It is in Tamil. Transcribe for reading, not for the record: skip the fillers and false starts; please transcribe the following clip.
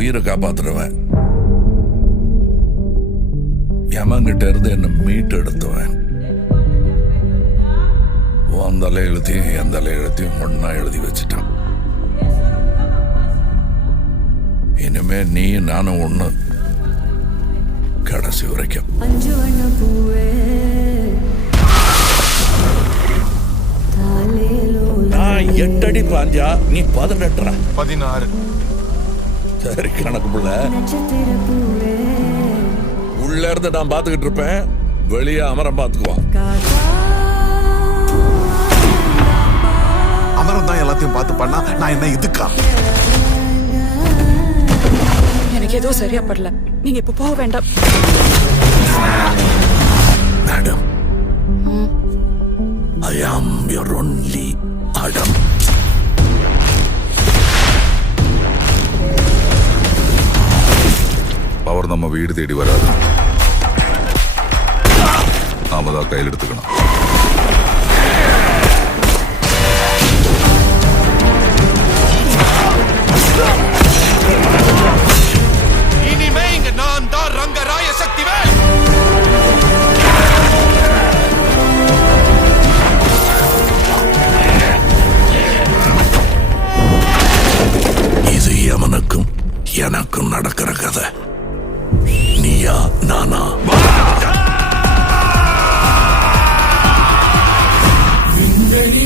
உயிரை காப்பாத்துறவன், யமங்கிட்ட இருந்து என்ன மீட்டு எடுத்துவன். உன் தலை எழுத்தையும் என் தலை எழுத்தையும் ஒன்னா எழுதி வச்சுட்டான். இனிமே நீ நானும் ஒண்ணு, கடைசி வரைக்கும். நான் 8 அடி பாஞ்சா நீ 18. 16. சரி கணக்கு புள்ள. உள்ள இருந்து நான் பாத்துக்கிட்டு இருப்பேன், வெளியே அமரம் பாத்துக்குவான். அமரம் தான் எல்லாத்தையும் பார்த்து பண்ணா நான் என்ன இதுக்கா? எனக்கு ஏதோ சரியா படல, நீங்க இப்ப போக வேண்டாம். Madam, I am your only Adam. Power நம்ம வீடு தேடி வராது, நாம தான் கையில் எடுத்துக்கணும். இனிமே இங்க நான் தான் ரங்கராய சக்திவேல். இது யமனுக்கும் எனக்கும் நடக்கிற கதை. நீயா நானா? விண்வெளி